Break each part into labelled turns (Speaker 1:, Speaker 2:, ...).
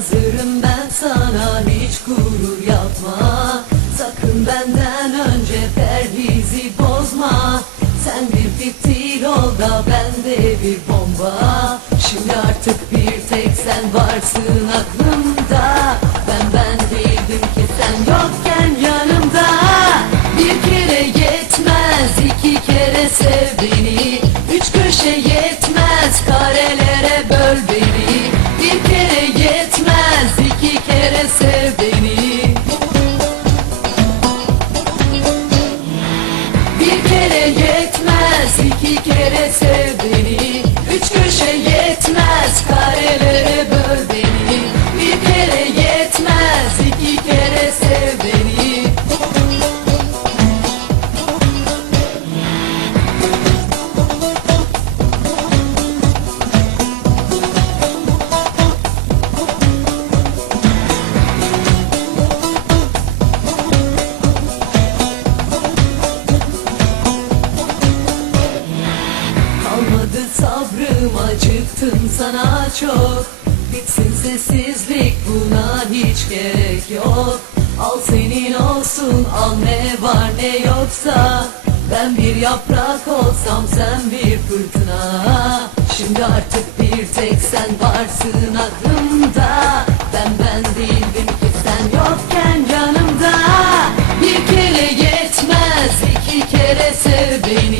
Speaker 1: Hazırım ben sana hiç gurur yapma. Sakın benden önce perhizi bozma. Sen bir fitil ol da ben de bir bomba. Şimdi artık bir tek sen varsın aklımda. Ben ben değildim ki sen yokken yanımda. Bir kere yetmez iki kere sev beni. Üç köşe yetmez karelere böl beni yetmez iki kere sev sabrım acıktım sana çok. Bitsin sessizlik buna hiç gerek yok. Al senin olsun al ne var ne yoksa. Ben bir yaprak olsam sen bir fırtına. Şimdi artık bir tek sen varsın aklımda. Ben ben değildim ki sen yokken yanımda. Bir kere yetmez iki kere sev beni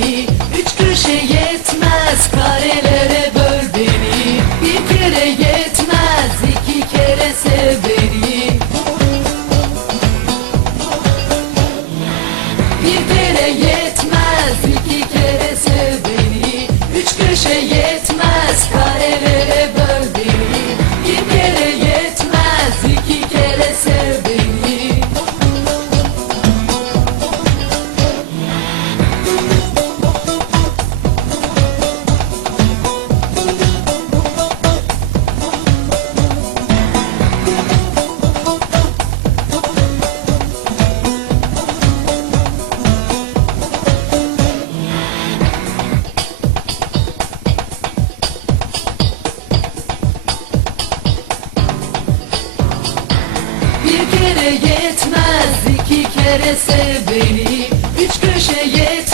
Speaker 1: Kere yetmez. İki kere sev beni. Üç köşe yetmez